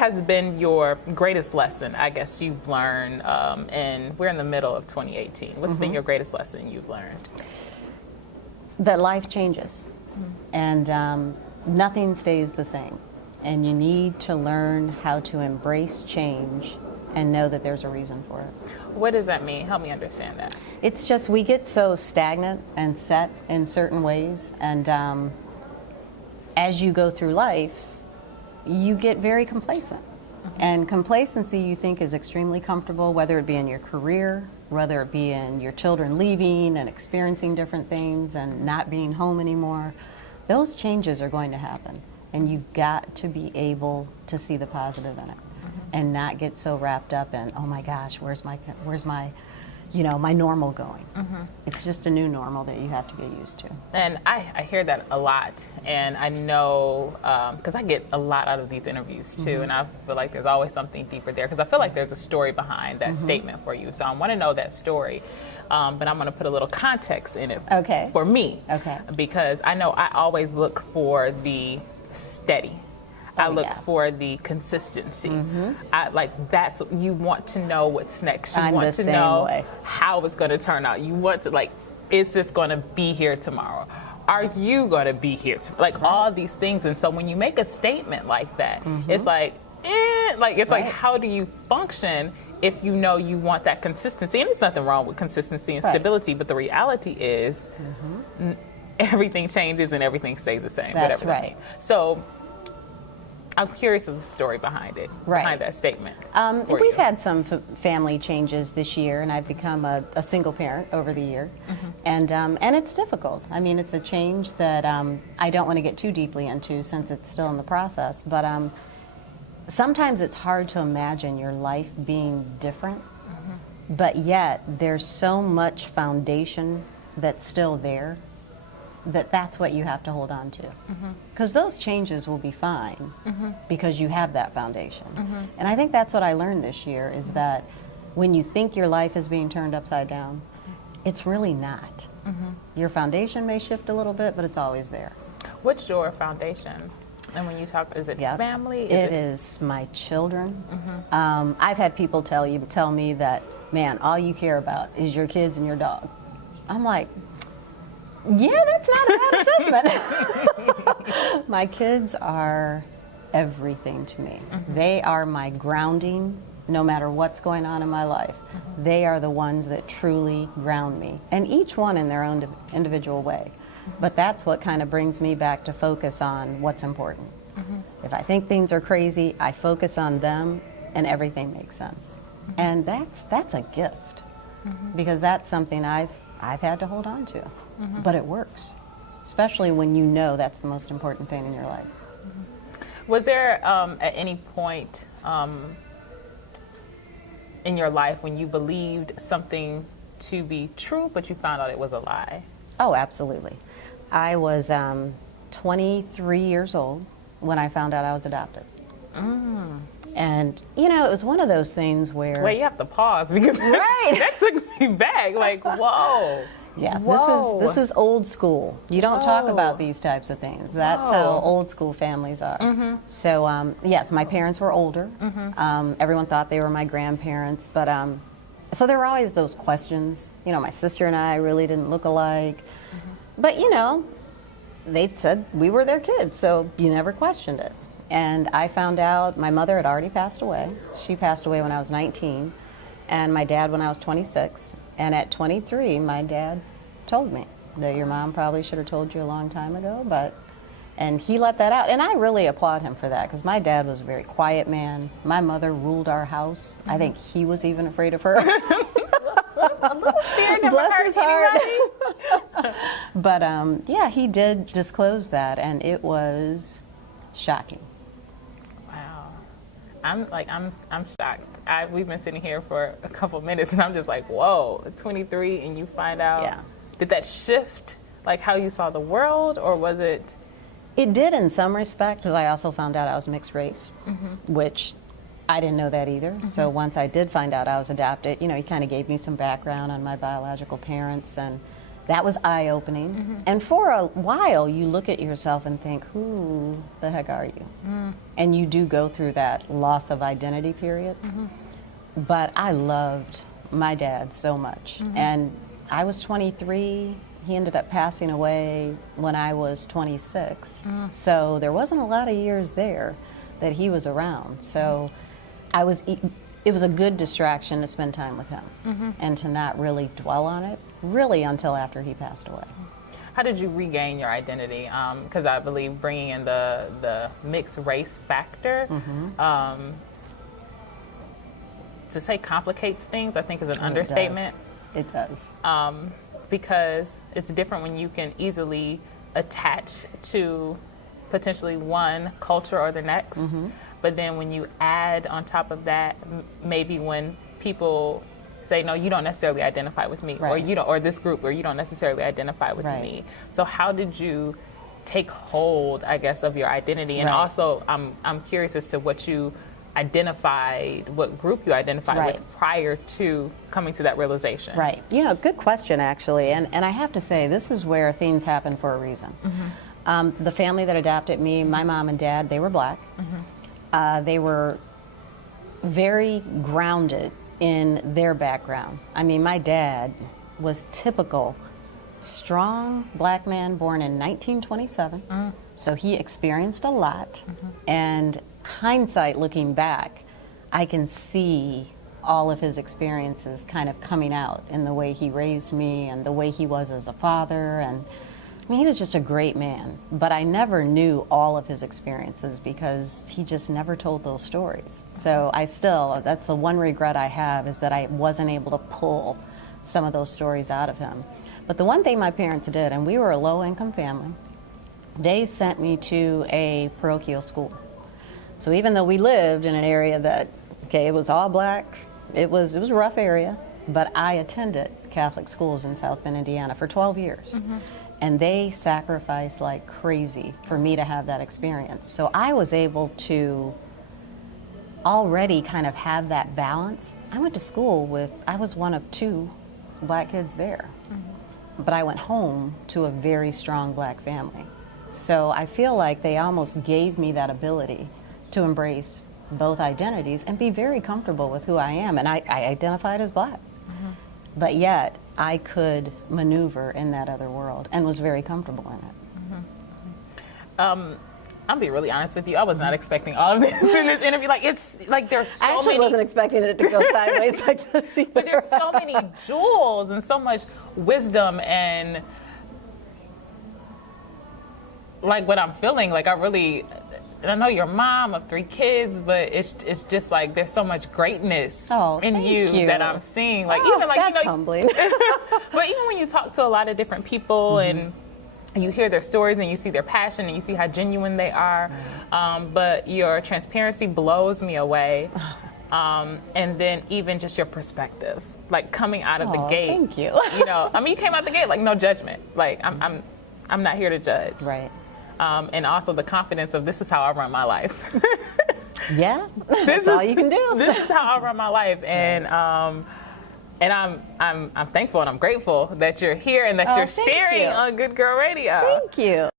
has been your greatest lesson, I guess, you've learned, and we're in the middle of 2018. What's been your greatest lesson you've learned? That life changes, and nothing stays the same. And you need to learn how to embrace change and know that there's a reason for it. What does that mean? Help me understand that. It's just we get so stagnant and set in certain ways, and as you go through life, you get very complacent. And complacency, you think, is extremely comfortable, whether it be in your career, whether it be in your children leaving and experiencing different things and not being home anymore. Those changes are going to happen, and you've got to be able to see the positive in it and not get so wrapped up in, oh my gosh, where's my my normal going. It's just a new normal that you have to get used to. And I hear that a lot, and I know, because I get a lot out of these interviews too, and I feel like there's always something deeper there, because I feel like there's a story behind that statement for you. So I want to know that story, but I'm going to put a little context in it for me. Because I know I always look for the steady. I look for the consistency. That's, you want to know what's next. You want to know how it's going to turn out. You want to, is this going to be here tomorrow? Are you going to be here? All these things. And so when you make a statement like that, it's like, how do you function if you know you want that consistency? And there's nothing wrong with consistency and stability, but the reality is everything changes and everything stays the same. That's right. So I'm curious of the story behind it, behind that statement. We've had some family changes this year, and I've become a single parent over the year, and it's difficult. I mean, it's a change that I don't want to get too deeply into since it's still in the process, but sometimes it's hard to imagine your life being different, but yet there's so much foundation that's still there that's what you have to hold on to. Because those changes will be fine because you have that foundation. And I think that's what I learned this year is that when you think your life is being turned upside down, it's really not. Your foundation may shift a little bit, but it's always there. What's your foundation? And when you talk, is it family? It is my children. I've had people tell me that, man, all you care about is your kids and your dog. I'm like, yeah, that's not a bad assessment. My kids are everything to me. They are my grounding, no matter what's going on in my life. They are the ones that truly ground me, and each one in their own individual way. But that's what kind of brings me back to focus on what's important. If I think things are crazy, I focus on them, and everything makes sense. And that's a gift, because that's something I've had to hold on to. But it works, especially when you know that's the most important thing in your life. Was there at any point in your life when you believed something to be true, but you found out it was a lie? Oh, absolutely. I was 23 years old when I found out I was adopted. And, it was one of those things where... Wait, you have to pause because that took me back. Whoa. Yeah, this is old school. You don't talk about these types of things. That's how old school families are. So, yes, my parents were older. Everyone thought they were my grandparents. But, so there were always those questions. My sister and I really didn't look alike. But, they said we were their kids, so you never questioned it. And I found out my mother had already passed away. She passed away when I was 19, and my dad when I was 26. And at 23, my dad told me that your mom probably should have told you a long time ago, and he let that out. And I really applaud him for that, because my dad was a very quiet man. My mother ruled our house. I think he was even afraid of her. Bless his heart. But yeah, he did disclose that, and it was shocking. Wow, I'm shocked. We've been sitting here for a couple minutes, and I'm just like, whoa, 23, and you find out. Yeah. Did that shift how you saw the world, or was it? It did in some respect, because I also found out I was mixed race, which I didn't know that either. So once I did find out I was adopted, he kind of gave me some background on my biological parents, and that was eye-opening. And for a while, you look at yourself and think, who the heck are you? And you do go through that loss of identity period. But I loved my dad so much. And I was 23. He ended up passing away when I was 26. So there wasn't a lot of years there that he was around. So it was a good distraction to spend time with him and to not really dwell on it, really until after he passed away. How did you regain your identity? Because I believe bringing in the mixed race factor, to say complicates things, I think is an understatement. It does. Because it's different when you can easily attach to potentially one culture or the next. But then when you add on top of that, maybe when people say, no, you don't necessarily identify with me, or you don't, or this group, or you don't necessarily identify with me. So how did you take hold, I guess, of your identity? And also, I'm curious as to what you identified, what group you identified with prior to coming to that realization. Right. You know, good question, actually. And I have to say, this is where things happen for a reason. The family that adopted me, my mom and dad, they were black. They were very grounded in their background. I mean, my dad was typical strong black man born in 1927. So he experienced a lot. And hindsight, looking back, I can see all of his experiences kind of coming out in the way he raised me and the way he was as a father. And I mean, he was just a great man, but I never knew all of his experiences because he just never told those stories. So that's the one regret I have, is that I wasn't able to pull some of those stories out of him. But the one thing my parents did, and we were a low-income family, they sent me to a parochial school. So even though we lived in an area that, it was all black, it was a rough area, but I attended Catholic schools in South Bend, Indiana for 12 years. And they sacrificed like crazy for me to have that experience. So I was able to already kind of have that balance. I went to school I was one of 2 black kids there. But I went home to a very strong black family. So I feel like they almost gave me that ability to embrace both identities and be very comfortable with who I am. And I identified as black. But yet, I could maneuver in that other world and was very comfortable in it. I'll be really honest with you. I was not expecting all of this in this interview. There's so many. I actually wasn't expecting it to go sideways like this either. But there's so many jewels and so much wisdom and what I'm feeling. I know you're a mom of 3 kids, but it's just like there's so much greatness in you that I'm seeing. That's humbling. But even when you talk to a lot of different people and you hear their stories and you see their passion and you see how genuine they are, but your transparency blows me away. And then even just your perspective, coming out of the gate. Thank you. You came out the gate no judgment. I'm not here to judge. Right. And also the confidence of this is how I run my life. Yeah, that's all you can do. This is how I run my life, and I'm thankful and I'm grateful that you're here and that you're sharing on Good Girl Radio. Thank you.